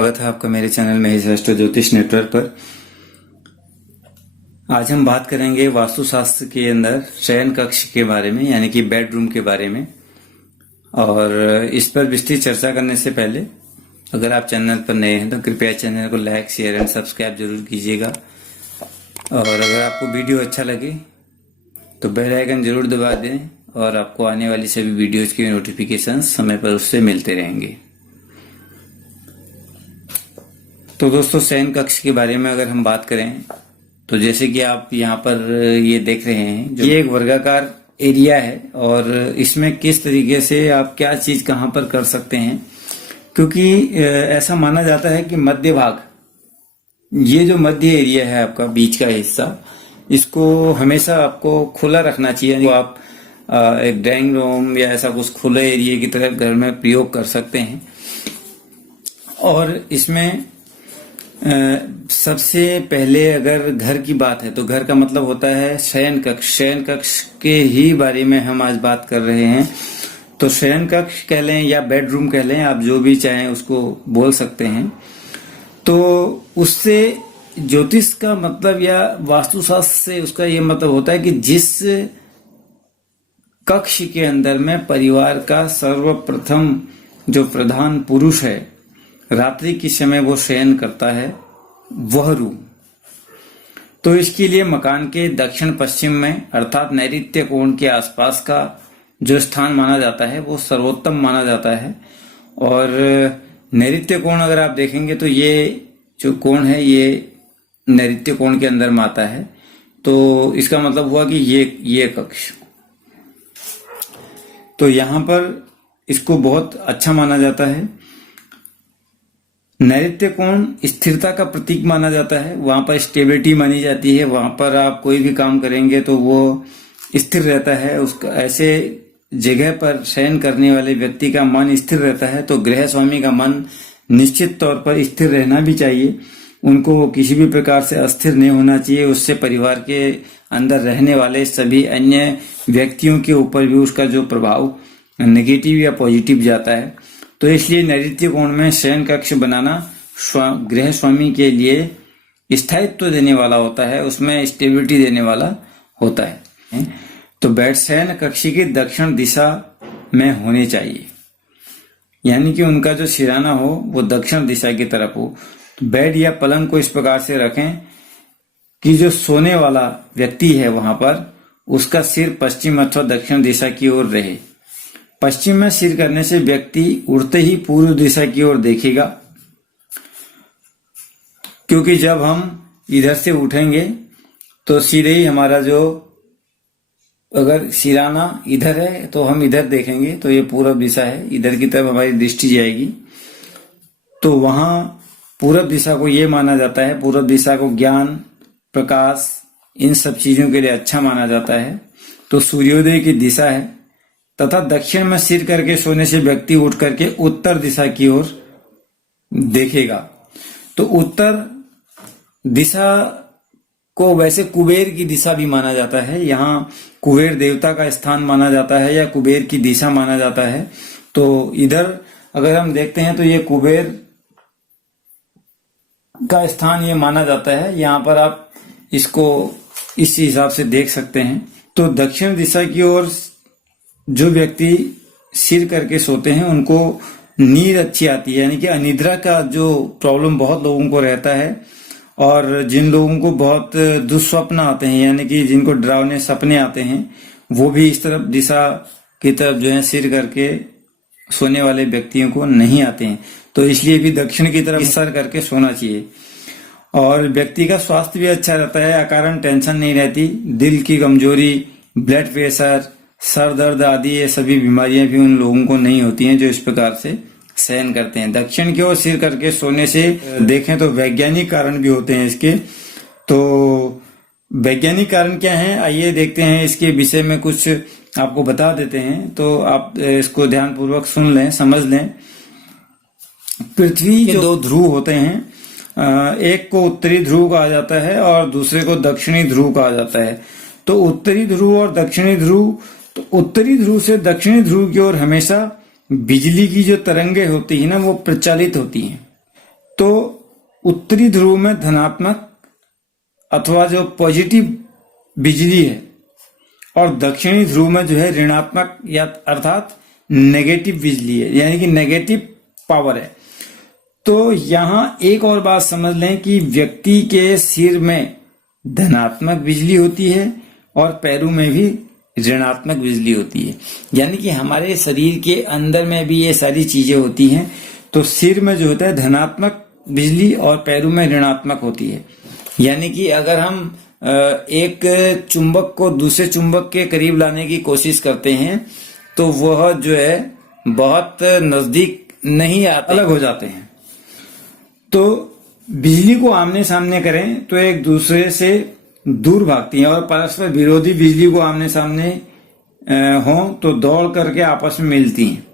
स्वागत है आपका मेरे चैनल महेश एस्ट्रो ज्योतिष नेटवर्क पर। आज हम बात करेंगे वास्तुशास्त्र के अंदर शयन कक्ष के बारे में, यानी कि बेडरूम के बारे में। और इस पर विस्तृत चर्चा करने से पहले अगर आप चैनल पर नए हैं तो कृपया चैनल को लाइक, शेयर एंड सब्सक्राइब जरूर कीजिएगा। और अगर आपको वीडियो अच्छा लगे तो बेल आइकन जरूर दबा दें और आपको आने वाली सभी वीडियोज की नोटिफिकेशन समय पर उससे मिलते रहेंगे। तो दोस्तों, शयन कक्ष के बारे में अगर हम बात करें तो जैसे कि आप यहाँ पर ये देख रहे हैं, ये एक वर्गाकार एरिया है और इसमें किस तरीके से आप क्या चीज कहाँ पर कर सकते हैं, क्योंकि ऐसा माना जाता है कि मध्य भाग, ये जो मध्य एरिया है आपका बीच का हिस्सा, इसको हमेशा आपको खुला रखना चाहिए। तो आप एक ड्राइंग रूम या ऐसा कुछ खुले एरिया की तरह घर में प्रयोग कर सकते हैं। और इसमें सबसे पहले अगर घर की बात है तो घर का मतलब होता है शयन कक्ष। शयन कक्ष के ही बारे में हम आज बात कर रहे हैं। तो शयन कक्ष कह लें या बेडरूम कह लें, आप जो भी चाहें उसको बोल सकते हैं। तो उससे ज्योतिष का मतलब या वास्तुशास्त्र से उसका ये मतलब होता है कि जिस कक्ष के अंदर में परिवार का सर्वप्रथम जो प्रधान पुरुष है, रात्रि के समय वो शयन करता है, वह रूम। तो इसके लिए मकान के दक्षिण पश्चिम में अर्थात नैऋत्य कोण के आसपास का जो स्थान माना जाता है वो सर्वोत्तम माना जाता है। और नैऋत्य कोण अगर आप देखेंगे तो ये जो कोण है ये नैऋत्य कोण के अंदर में आता है। तो इसका मतलब हुआ कि ये कक्ष, तो यहां पर इसको बहुत अच्छा माना जाता है। नैऋत्य कोण स्थिरता का प्रतीक माना जाता है, वहां पर स्टेबिलिटी मानी जाती है। वहां पर आप कोई भी काम करेंगे तो वो स्थिर रहता है। उसका ऐसे जगह पर शयन करने वाले व्यक्ति का मन स्थिर रहता है। तो गृह स्वामी का मन निश्चित तौर पर स्थिर रहना भी चाहिए। उनको किसी भी प्रकार से अस्थिर नहीं होना चाहिए। उससे परिवार के अंदर रहने वाले सभी अन्य व्यक्तियों के ऊपर भी उसका जो प्रभाव नेगेटिव या पॉजिटिव जाता है। तो इसलिए नैऋत्य कोण में शयन कक्ष बनाना गृह स्वामी के लिए स्थायित्व देने वाला होता है, उसमें स्टेबिलिटी देने वाला होता है। तो बेड शयन कक्ष की दक्षिण दिशा में होने चाहिए, यानी कि उनका जो सिराना हो वो दक्षिण दिशा की तरफ हो। तो बेड या पलंग को इस प्रकार से रखें कि जो सोने वाला व्यक्ति है वहां पर उसका सिर पश्चिम अथवा दक्षिण दिशा की ओर रहे। पश्चिम में सिर करने से व्यक्ति उड़ते ही पूर्व दिशा की ओर देखेगा, क्योंकि जब हम इधर से उठेंगे तो सीधे ही हमारा जो, अगर सिराना इधर है तो हम इधर देखेंगे तो ये पूर्व दिशा है, इधर की तरफ हमारी दृष्टि जाएगी। तो वहां पूर्व दिशा को ये माना जाता है, पूर्व दिशा को ज्ञान, प्रकाश, इन सब चीजों के लिए अच्छा माना जाता है। तो सूर्योदय की दिशा है। तथा दक्षिण में सिर करके सोने से व्यक्ति उठ करके उत्तर दिशा की ओर देखेगा। तो उत्तर दिशा को वैसे कुबेर की दिशा भी माना जाता है। यहाँ कुबेर देवता का स्थान माना जाता है या कुबेर की दिशा माना जाता है। तो इधर अगर हम देखते हैं तो ये कुबेर का स्थान ये माना जाता है। यहाँ पर आप इसको इस हिसाब से देख सकते हैं। तो दक्षिण दिशा की ओर जो व्यक्ति सिर करके सोते हैं उनको नींद अच्छी आती है, यानी कि अनिद्रा का जो प्रॉब्लम बहुत लोगों को रहता है। और जिन लोगों को बहुत दुस्वप्न आते हैं, यानी कि जिनको डरावने सपने आते हैं, वो भी इस तरफ दिशा की तरफ जो है सिर करके सोने वाले व्यक्तियों को नहीं आते हैं। तो इसलिए भी दक्षिण की तरफ सर करके सोना चाहिए। और व्यक्ति का स्वास्थ्य भी अच्छा रहता है, अकारण टेंशन नहीं रहती। दिल की कमजोरी, ब्लड प्रेशर, सर दर्द आदि ये सभी बीमारियां भी उन लोगों को नहीं होती हैं जो इस प्रकार से शयन करते हैं। दक्षिण की ओर सिर करके सोने से देखें तो वैज्ञानिक कारण भी होते हैं इसके। तो वैज्ञानिक कारण क्या है, आइए देखते हैं। इसके विषय में कुछ आपको बता देते हैं, तो आप इसको ध्यानपूर्वक सुन लें, समझ लें। पृथ्वी के दो ध्रुव होते हैं, एक को उत्तरी ध्रुव कहा जाता है और दूसरे को दक्षिणी ध्रुव कहा जाता है। तो उत्तरी ध्रुव और दक्षिणी ध्रुव, तो उत्तरी ध्रुव से दक्षिणी ध्रुव की ओर हमेशा बिजली की जो तरंगे होती है ना वो प्रचालित होती हैं। उत्तरी ध्रुव में धनात्मक अथवा जो पॉजिटिव बिजली है और दक्षिणी ध्रुव में जो है ऋणात्मक या अर्थात नेगेटिव बिजली है, यानी कि नेगेटिव पावर है। तो यहां एक और बात समझ लें कि व्यक्ति के सिर में धनात्मक बिजली होती है और पैरों में भी ऋणात्मक बिजली होती है, यानी कि हमारे शरीर के अंदर में भी ये सारी चीजें होती हैं। तो सिर में जो होता है धनात्मक बिजली और पैरों में ऋणात्मक होती है, यानी कि अगर हम एक चुंबक को दूसरे चुंबक के करीब लाने की कोशिश करते हैं तो वह जो है बहुत नजदीक नहीं आते, अलग हो जाते हैं। तो बिजली को आमने सामने करें तो एक दूसरे से दूर भागती हैं और परस्पर विरोधी बिजली को आमने सामने हो तो दौड़ करके आपस में मिलती हैं।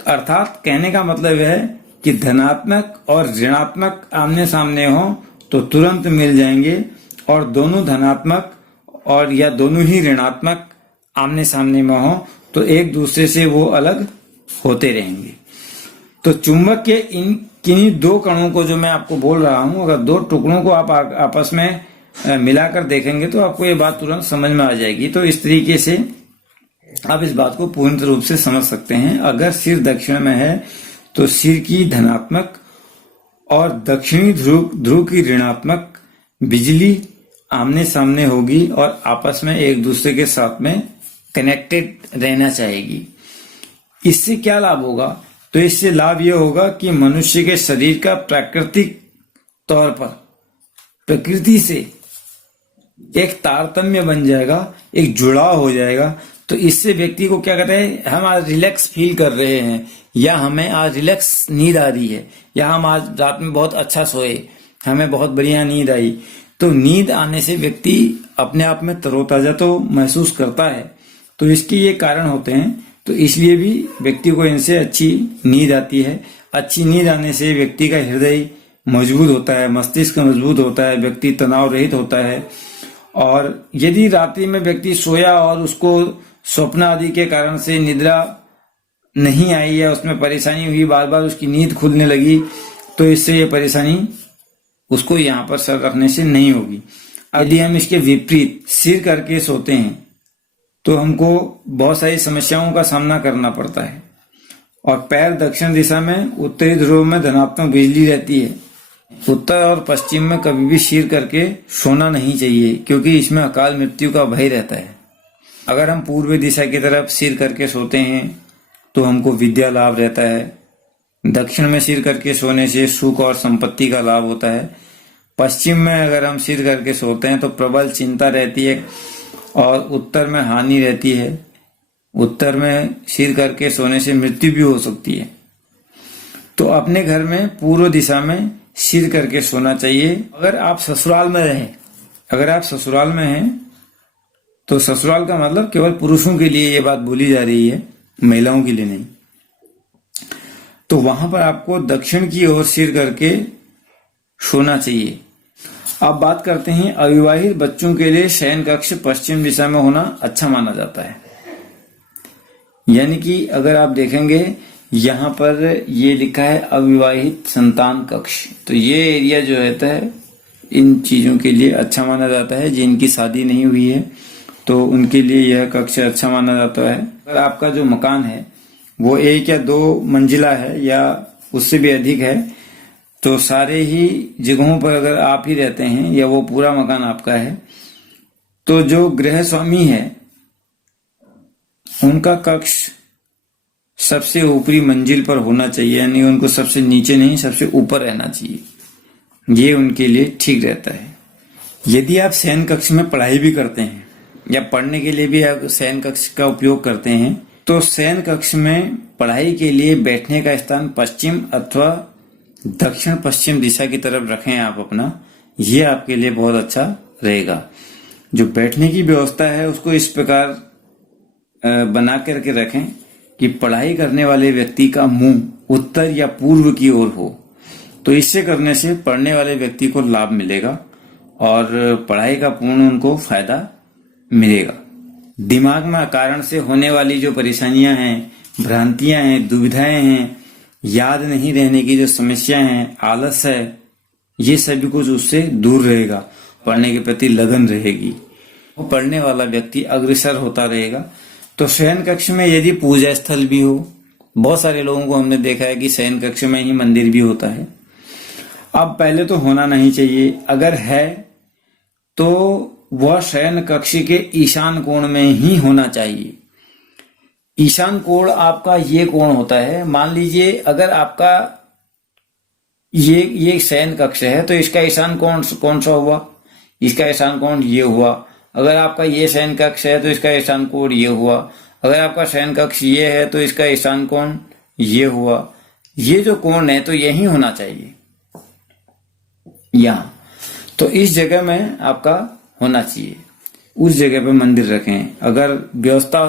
अर्थात कहने का मतलब है कि धनात्मक और ऋणात्मक आमने सामने हो तो तुरंत मिल जाएंगे, और दोनों धनात्मक और या दोनों ही ऋणात्मक आमने सामने में हो तो एक दूसरे से वो अलग होते रहेंगे। तो चुंबक के किन्हीं दो कणों को जो मैं आपको बोल रहा हूं, अगर दो टुकड़ों को आप आपस में मिलाकर देखेंगे तो आपको ये बात तुरंत समझ में आ जाएगी। तो इस तरीके से आप इस बात को पूर्ण रूप से समझ सकते हैं। अगर सिर दक्षिण में है तो सिर की धनात्मक और दक्षिणी ध्रुव की ऋणात्मक बिजली आमने सामने होगी और आपस में एक दूसरे के साथ में कनेक्टेड रहना चाहेगी। इससे क्या लाभ होगा? तो इससे लाभ यह होगा कि मनुष्य के शरीर का प्राकृतिक तौर पर प्रकृति से एक तारतम्य बन जाएगा, एक जुड़ाव हो जाएगा। तो इससे व्यक्ति को क्या कहते हैं, हम आज रिलैक्स फील कर रहे हैं, या हमें आज रिलैक्स नींद आ रही है, या हम आज रात में बहुत अच्छा सोए, हमें बहुत बढ़िया नींद आई। तो नींद आने से व्यक्ति अपने आप में तरोताजा तो महसूस करता है। तो इसके ये कारण होते हैं। तो इसलिए भी व्यक्ति को इनसे अच्छी नींद आती है। अच्छी नींद आने से व्यक्ति का हृदय मजबूत होता है, मस्तिष्क मजबूत होता है, व्यक्ति तनाव रहित होता है। और यदि रात्रि में व्यक्ति सोया और उसको स्वप्न आदि के कारण से निद्रा नहीं आई या उसमें परेशानी हुई, बार बार उसकी नींद खुलने लगी, तो इससे ये परेशानी उसको यहाँ पर सर रखने से नहीं होगी। यदि हम इसके विपरीत सिर करके सोते हैं तो हमको बहुत सारी समस्याओं का सामना करना पड़ता है। और पैर दक्षिण दिशा में उत्तरी ध्रुव में धनात्मक बिजली रहती है। उत्तर और पश्चिम में कभी भी सिर करके सोना नहीं चाहिए, क्योंकि इसमें अकाल मृत्यु का भय रहता है। अगर हम पूर्वी दिशा की तरफ सिर करके सोते हैं तो हमको विद्या लाभ रहता है। दक्षिण में सिर करके सोने से सुख और संपत्ति का लाभ होता है। पश्चिम में अगर हम सिर करके सोते हैं तो प्रबल चिंता रहती है और उत्तर में हानि रहती है। उत्तर में सिर करके सोने से मृत्यु भी हो सकती है। तो अपने घर में पूर्व दिशा में सिर करके सोना चाहिए। अगर आप ससुराल में रहें, अगर आप ससुराल में हैं तो ससुराल का मतलब केवल पुरुषों के लिए ये बात बोली जा रही है, महिलाओं के लिए नहीं। तो वहां पर आपको दक्षिण की ओर सिर करके सोना चाहिए। अब बात करते हैं अविवाहित बच्चों के लिए शयन कक्ष पश्चिम दिशा में होना अच्छा माना जाता है। यानी कि अगर आप देखेंगे यहाँ पर ये लिखा है अविवाहित संतान कक्ष, तो ये एरिया जो रहता है इन चीजों के लिए अच्छा माना जाता है। जिनकी शादी नहीं हुई है तो उनके लिए यह कक्ष अच्छा माना जाता है। अगर आपका जो मकान है वो 1 या 2 मंजिला है या उससे भी अधिक है, तो सारे ही जगहों पर अगर आप ही रहते हैं या वो पूरा मकान आपका है, तो जो गृह स्वामी है उनका कक्ष सबसे ऊपरी मंजिल पर होना चाहिए, यानी उनको सबसे नीचे नहीं, सबसे ऊपर रहना चाहिए। ये उनके लिए ठीक रहता है। यदि आप शयन कक्ष में पढ़ाई भी करते हैं या पढ़ने के लिए भी आप शयन कक्ष का उपयोग करते हैं, तो शयन कक्ष में पढ़ाई के लिए बैठने का स्थान पश्चिम अथवा दक्षिण पश्चिम दिशा की तरफ रखें आप अपना, ये आपके लिए बहुत अच्छा रहेगा। जो बैठने की व्यवस्था है उसको इस प्रकार बना करके रखें कि पढ़ाई करने वाले व्यक्ति का मुंह उत्तर या पूर्व की ओर हो। तो इससे करने से पढ़ने वाले व्यक्ति को लाभ मिलेगा और पढ़ाई का पूर्ण उनको फायदा मिलेगा। दिमाग में अकारण से होने वाली जो परेशानियां हैं, भ्रांतियां हैं, दुविधाएं हैं, याद नहीं रहने की जो समस्या है, आलस है, ये सभी कुछ उससे दूर रहेगा, पढ़ने के प्रति लगन रहेगी, वो पढ़ने वाला व्यक्ति अग्रसर होता रहेगा। तो शयन कक्ष में यदि पूजा स्थल भी हो, बहुत सारे लोगों को हमने देखा है कि शयन कक्ष में ही मंदिर भी होता है। अब पहले तो होना नहीं चाहिए, अगर है तो वह शयन कक्ष के ईशान कोण में ही होना चाहिए। ईशान कोण आपका ये कोण होता है, मान लीजिए अगर आपका ये शयन कक्ष है तो इसका ईशान कोण कौन सा हुआ, इसका ईशान कोण ये हुआ। अगर आपका ये शयन कक्ष है तो इसका ईशान कोण ये हुआ। अगर आपका शयन कक्ष ये है तो इसका ईशान कोण ये हुआ। ये जो कोण है तो यही होना चाहिए यहाँ, तो इस जगह में आपका होना चाहिए, उस जगह पे मंदिर रखें। अगर व्यवस्था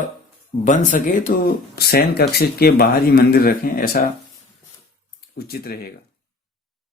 बन सके तो शयन कक्ष के बाहर ही मंदिर रखें, ऐसा उचित रहेगा।